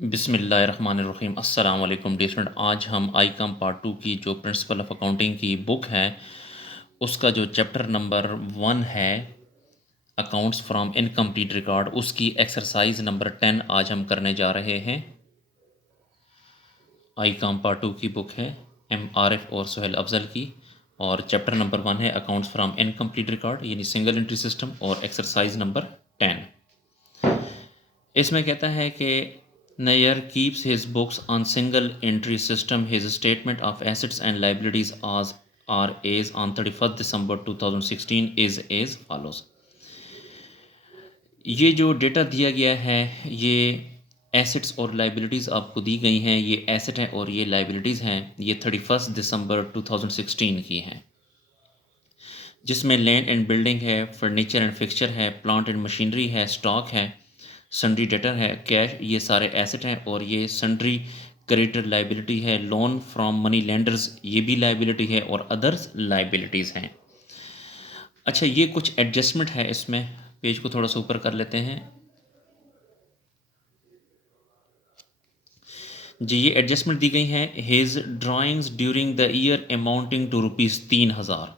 बिस्मिल्लाहिर्रहमानिर्रहीम अस्सलाम वालेकुम डियर स्टूडेंट। आज हम आईकॉम पार्ट 2 की जो प्रिंसिपल ऑफ अकाउंटिंग की बुक है उसका जो चैप्टर नंबर 1 है अकाउंट्स फ्रॉम इनकम्प्लीट रिकॉर्ड उसकी एक्सरसाइज नंबर 10 आज हम करने जा रहे हैं। आईकॉम पार्ट 2 की बुक है MRF और सुहेल अफजल की और चैप्टर नंबर 1 है अकाउंट्स फ्रॉम इनकम्प्लीट रिकॉर्ड यानी सिंगल एंट्री सिस्टम और एक्सरसाइज नंबर 10। इसमें कहता है कि Nair keeps his books on single entry system. His statement of assets and liabilities as on 31st December 2016 is as follows. ये जो data दिया गया है ये एसेट्स और लाइबिलिटीज़ आपको दी गई हैं। ये एसेट हैं और ये लाइबिलिटीज़ हैं। ये 31 दिसंबर 2016 की हैं, जिसमें लैंड एंड बिल्डिंग है, फर्नीचर एंड फिक्सचर है, प्लांट एंड मशीनरी है, स्टॉक है, सन्ड्री डेटर है, कैश, ये सारे एसेट हैं और ये सन्ड्री क्रेडिटर लाइबिलिटी है, लोन फ्रॉम मनी लेंडर्स ये भी लाइबिलिटी है और अदर्स लाइबिलिटीज़ हैं। अच्छा, ये कुछ एडजस्टमेंट है इसमें, पेज को थोड़ा सा ऊपर कर लेते हैं जी। ये एडजस्टमेंट दी गई हैं। His drawings during the year amounting to ₹3000।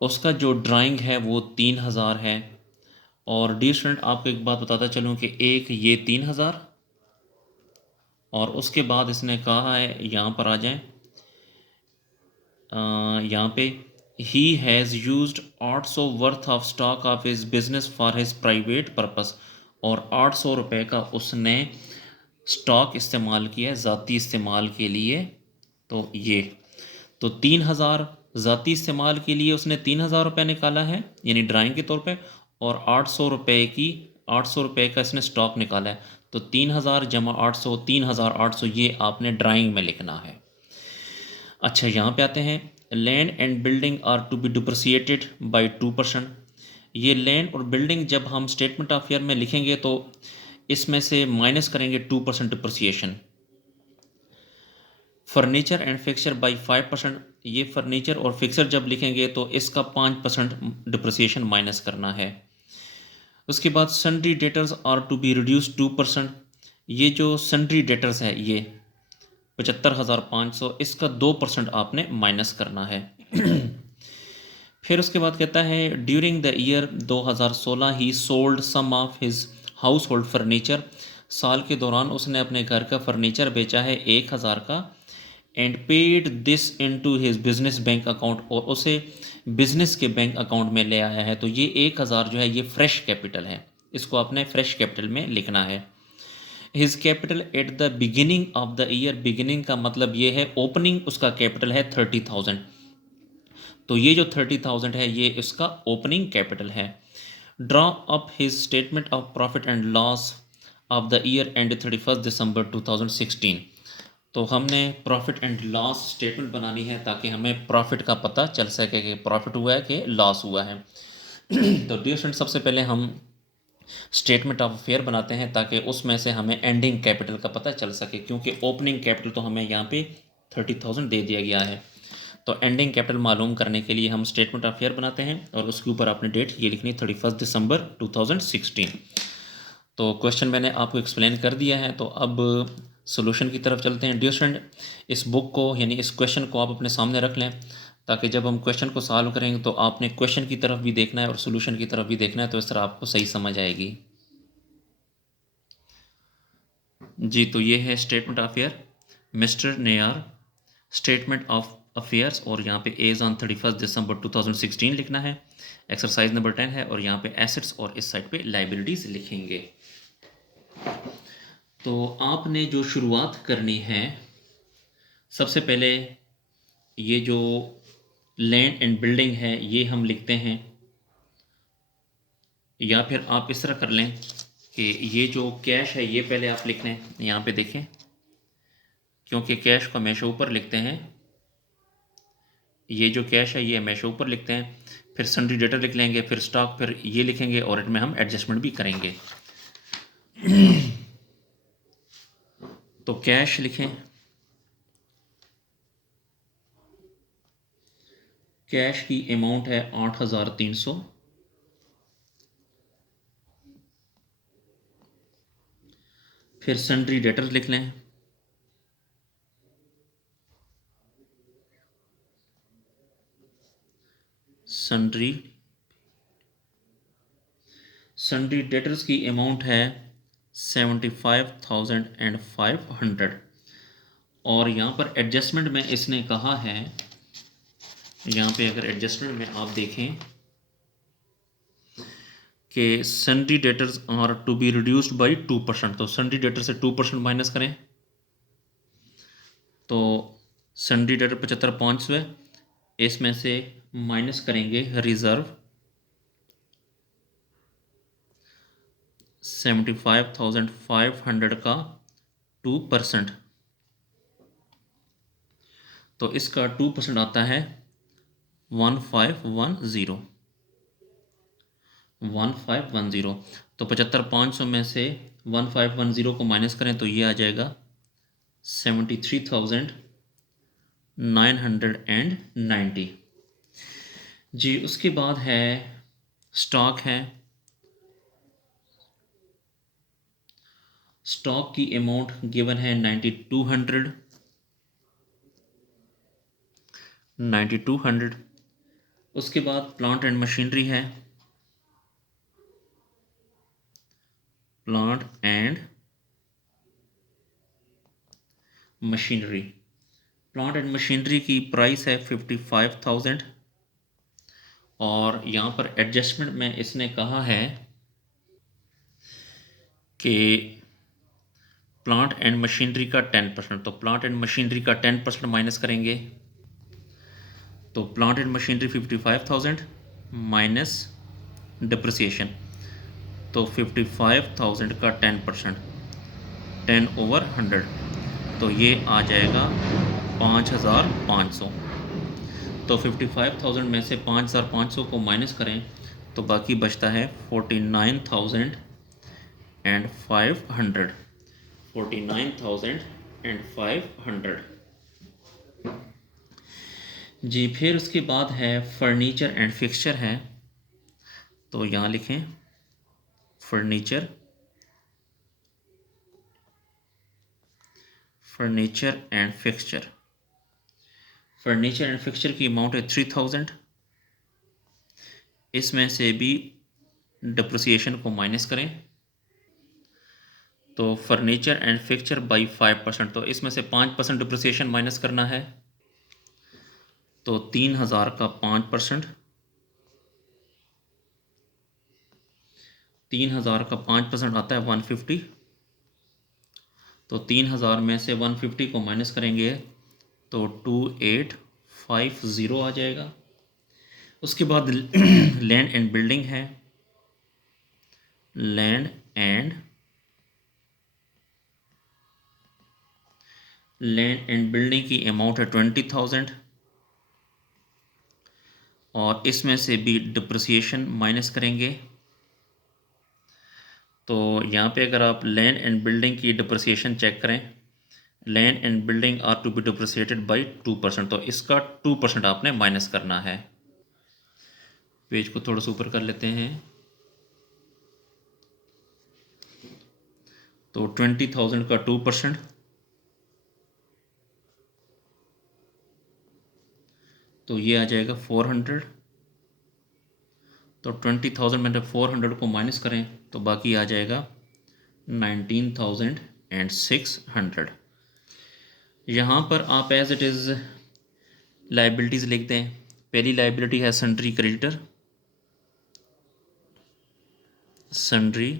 उसका जो ड्राइंग है वो 3000 है। और डियर स्टूडेंट, आपको एक बात बताता चलूँ कि एक ये 3000 और उसके बाद इसने कहा है, यहाँ पर आ जाएं, यहाँ पे he has used 800 worth of stock of his business for his private purpose. और 800 रुपये का उसने स्टॉक इस्तेमाल किया है ज़ाती इस्तेमाल के लिए। तो ये तो 3000 ज़ाती इस्तेमाल के लिए उसने 3000 रुपये निकाला है यानी ड्राइंग के तौर पे, और 800 रुपये का इसने स्टॉक निकाला है। तो 3000 जमा 800 3800 ये आपने ड्राइंग में लिखना है। अच्छा, यहाँ पे आते हैं। Land and building are to be depreciated by 2%। ये लैंड और बिल्डिंग जब हम स्टेटमेंट ऑफ ईयर में लिखेंगे तो इसमें से माइनस करेंगे 2% depreciation. Furniture and fixture by 5%। ये फर्नीचर और फिक्सर जब लिखेंगे तो इसका 5% डिप्रिसिएशन माइनस करना है। उसके बाद sundry debtors are to be reduce 2%। ये जो सन्ड्री डेटर्स है ये 75,500, इसका 2% आपने माइनस करना है। फिर उसके बाद कहता है during the year 2016 he sold some of his household furniture. साल के दौरान उसने अपने घर का फर्नीचर बेचा है 1000 का। And paid this into his business bank account, और उसे बिजनेस के बैंक अकाउंट में ले आया है। तो ये 1000 जो है ये फ्रेश कैपिटल है, इसको आपने फ्रेश कैपिटल में लिखना है। His capital at the beginning of the year, beginning का मतलब ये है ओपनिंग उसका कैपिटल है 30,000। तो ये जो 30,000 है ये इसका ओपनिंग कैपिटल है। Draw up his statement of profit and loss of the year and 31 दिसंबर 2016। तो हमने प्रॉफिट एंड लॉस स्टेटमेंट बनानी है ताकि हमें प्रॉफिट का पता चल सके कि प्रॉफिट हुआ है कि लॉस हुआ है। तो डियर फ्रेंड, सबसे पहले हम स्टेटमेंट ऑफ अफेयर बनाते हैं ताकि उसमें से हमें एंडिंग कैपिटल का पता चल सके, क्योंकि ओपनिंग कैपिटल तो हमें यहाँ पे 30,000 दे दिया गया है। तो एंडिंग कैपिटल मालूम करने के लिए हम स्टेटमेंट ऑफ अफेयर बनाते हैं और उसके ऊपर आपने डेट ये लिखनी 31 दिसंबर 2016। तो क्वेश्चन मैंने आपको एक्सप्लेन कर दिया है, तो अब सोल्यूशन की तरफ चलते हैं। डियर स्टूडेंट, इस बुक को यानी इस क्वेश्चन को आप अपने सामने रख लें ताकि जब हम क्वेश्चन को सॉल्व करेंगे तो आपने क्वेश्चन की तरफ भी देखना है और सोल्यूशन की तरफ भी देखना है, तो इस तरह आपको सही समझ आएगी जी। तो ये है statement of affair, mister Nayar statement of affairs, और यहाँ पे एज ऑन 31 दिसंबर 2016 लिखना है। एक्सरसाइज नंबर 10 है और यहाँ पे एसेट्स और इस साइड पे लाइबिलिटीज़ लिखेंगे। तो आपने जो शुरुआत करनी है, सबसे पहले ये जो लैंड एंड बिल्डिंग है ये हम लिखते हैं, या फिर आप इस तरह कर लें कि ये जो कैश है ये पहले आप लिख लें। यहाँ पे देखें, क्योंकि कैश को हमेशा ऊपर लिखते हैं, ये जो कैश है ये हमेशा ऊपर लिखते हैं। फिर सन्ड्री डेटर लिख लेंगे, फिर स्टॉक, फिर ये लिखेंगे और इनमें हम एडजस्टमेंट भी करेंगे। तो कैश लिखें, कैश की अमाउंट है 8,300। फिर सन्ड्री डेटर्स लिख लें। सन्ड्री डेटर्स की अमाउंट है 75,500। और यहाँ पर एडजस्टमेंट में इसने कहा है, यहाँ पे अगर एडजस्टमेंट में आप देखें कि sundry debtors are to be reduced by 2%, तो सन्ड्री डेटर से 2% माइनस करें तो सन्ड्री डेटर 75,500 है, इसमें से माइनस करेंगे रिज़र्व 75,500 का 2%, तो इसका 2% आता है 1510। तो 75,500 में से 1510 को माइनस करें तो ये आ जाएगा 73,990 जी। उसके बाद है स्टॉक है। स्टॉक की अमाउंट गिवन है 9200। उसके बाद प्लांट एंड मशीनरी है। Plant and machinery, plant and machinery की प्राइस है 55,000। और यहाँ पर एडजस्टमेंट में इसने कहा है कि प्लांट एंड मशीनरी का 10%, तो प्लांट एंड मशीनरी का 10% माइनस करेंगे तो plant and machinery 55,000 minus depreciation, तो 55,000 का 10%, 10/100, तो ये आ जाएगा 5,500। तो 55,000 में से 5,500 को माइनस करें तो बाकी बचता है 49,500। 49,500 जी। फिर उसके बाद है फर्नीचर एंड फिक्सचर है, तो यहाँ लिखें furniture and fixture. Furniture and fixture की अमाउंट है 3,000। इसमें से भी डिप्रिसिएशन को माइनस करें तो फर्नीचर एंड फिक्सचर बाई 5%, तो इसमें से 5% डिप्रिसिएशन माइनस करना है, तो 3,000 का 5%, 3,000 का 5% आता है 150, तो 3,000 में से 150 को माइनस करेंगे तो 2850 आ जाएगा। उसके बाद लैंड एंड बिल्डिंग है। लैंड एंड बिल्डिंग की अमाउंट है 20,000 और इसमें से भी डिप्रिसिएशन माइनस करेंगे, तो यहाँ पे अगर आप लैंड एंड बिल्डिंग की डिप्रिसिएशन चेक करें, land and building are to be depreciated by 2%, तो इसका 2% आपने माइनस करना है। पेज को थोड़ा सा ऊपर कर लेते हैं, तो 20,000 का 2%, तो ये आ जाएगा 400, तो 20,000 में 400 को माइनस करें तो बाकी आ जाएगा 19,600। यहाँ पर आप एज इट इज़ लाइबिलिटीज़ लिखते हैं। पहली लाइबिलिटी है sundry creditor, sundry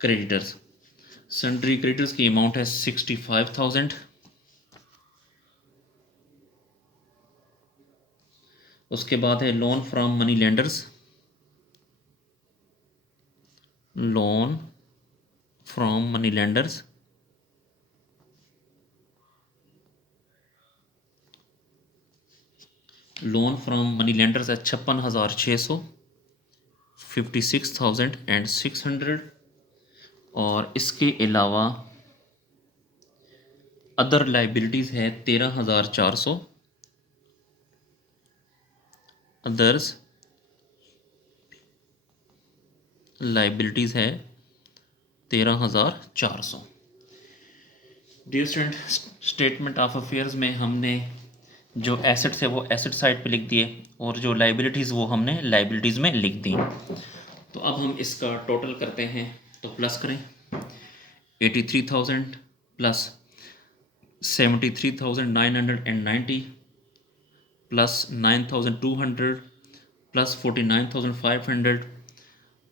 creditors. Sundry creditors की अमाउंट है 65,000। उसके बाद है loan from money lenders, loan from money lenders, loan from money lenders है 56,600, 56,600। और इसके अलावा अदर लाइबिलिटीज़ है 13,400, अदर्स लाइबिलिटीज़ है 13,400। Dear student, statement of affairs में हमने जो एसेट्स है वो एसेट साइड पे लिख दिए और जो लाइबिलिटीज़ वो हमने लाइबिलिटीज़ में लिख दी। तो अब हम इसका टोटल करते हैं, तो प्लस करें 83,000 प्लस 73,990 प्लस 9,200 प्लस 49,500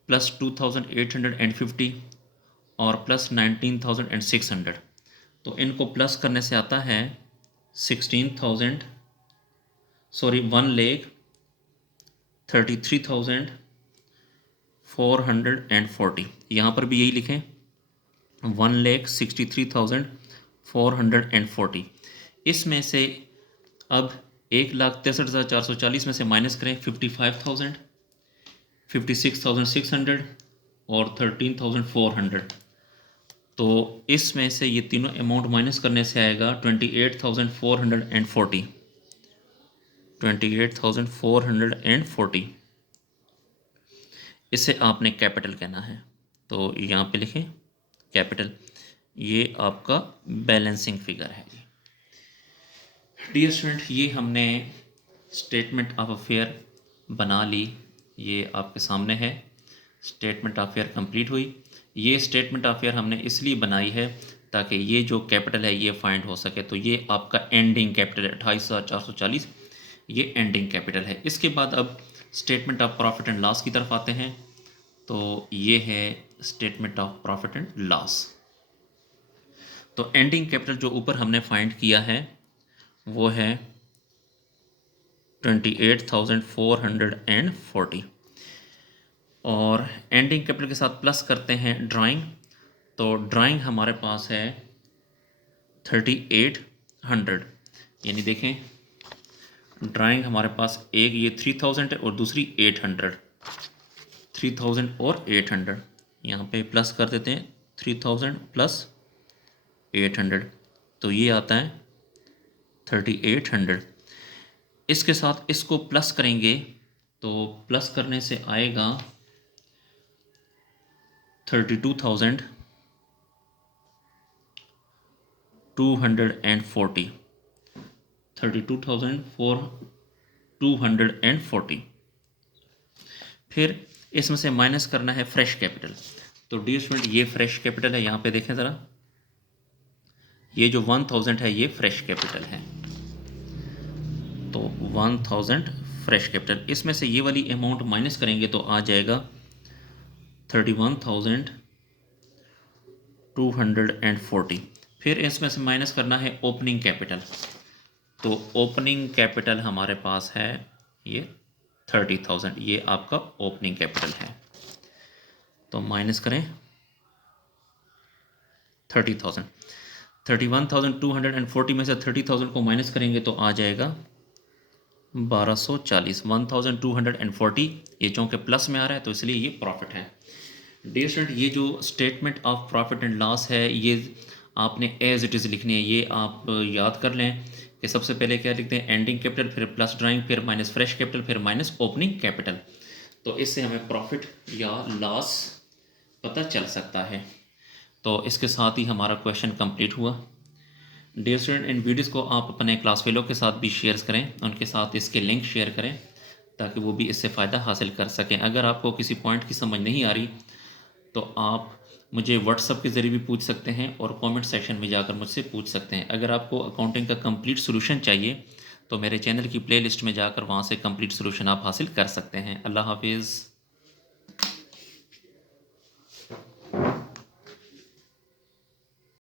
प्लस 2,850 और प्लस 19,600। तो इनको प्लस करने से आता है 1,33,440। यहाँ पर भी यही लिखें 1,63,440। इसमें से अब 1,63,440 में से माइनस करें 55,000, 56,600 और 13,400। तो इसमें से ये तीनों अमाउंट माइनस करने से आएगा 28,440। 28,440 इसे आपने कैपिटल कहना है, तो यहाँ पे लिखें कैपिटल। ये आपका बैलेंसिंग फिगर है। डियर स्टूडेंट, ये हमने स्टेटमेंट ऑफ अफेयर बना ली, ये आपके सामने है। स्टेटमेंट ऑफ अफेयर कंप्लीट हुई। ये स्टेटमेंट ऑफ अफेयर हमने इसलिए बनाई है ताकि ये जो कैपिटल है ये फाइंड हो सके। तो ये आपका एंडिंग कैपिटल है 28,440, ये एंडिंग कैपिटल है। इसके बाद अब statement of profit and loss की तरफ आते हैं। तो ये है statement of profit and loss. तो एंडिंग कैपिटल जो ऊपर हमने फाइंड किया है वो है 28,440 और एंडिंग कैपिटल के साथ प्लस करते हैं ड्राइंग। तो ड्राइंग हमारे पास है 3,800, यानी देखें ड्राइंग हमारे पास एक ये 3,000 है और दूसरी 800, 3,000 और 800। यहाँ पे प्लस कर देते हैं 3,000 प्लस 800, तो ये आता है 3,800। इसके साथ इसको प्लस करेंगे तो प्लस करने से आएगा 32,240, 32,240। फिर इसमें से माइनस करना है फ्रेश कैपिटल। तो डियर स्टूडेंट, ये फ्रेश कैपिटल है, यहाँ पे देखें ज़रा, ये जो 1,000 है ये फ्रेश कैपिटल है। तो 1,000 फ्रेश कैपिटल, इसमें से ये वाली अमाउंट माइनस करेंगे तो आ जाएगा 31,240। फिर इसमें से माइनस करना है ओपनिंग कैपिटल। तो ओपनिंग कैपिटल हमारे पास है ये 30,000, ये आपका ओपनिंग कैपिटल है। तो माइनस करें 30,000, 31,240 में से 30,000 को माइनस करेंगे तो आ जाएगा 1,240। 1,240 ये चूँकि प्लस में आ रहा है तो इसलिए ये प्रॉफिट है। डियर स्टूडेंट, ये जो statement of profit and loss है ये आपने एज इट इज़ लिखनी है। ये आप याद कर लें कि सबसे पहले क्या लिखते हैं, एंडिंग कैपिटल, फिर प्लस ड्राइंग, फिर माइनस फ्रेश कैपिटल, फिर माइनस ओपनिंग कैपिटल। तो इससे हमें प्रॉफिट या लॉस पता चल सकता है। तो इसके साथ ही हमारा क्वेश्चन कंप्लीट हुआ। डियर स्टूडेंट, इन वीडियोज़ को आप अपने क्लास फेलो के साथ भी शेयर करें, उनके साथ इसके लिंक शेयर करें ताकि वो भी इससे फ़ायदा हासिल कर सकें। अगर आपको किसी पॉइंट की समझ नहीं आ रही तो आप मुझे व्हाट्सअप के ज़रिए भी पूछ सकते हैं और कमेंट सेक्शन में जाकर मुझसे पूछ सकते हैं। अगर आपको अकाउंटिंग का कंप्लीट सॉल्यूशन चाहिए तो मेरे चैनल की प्लेलिस्ट में जाकर वहाँ से कंप्लीट सॉल्यूशन आप हासिल कर सकते हैं। अल्लाह हाफिज़।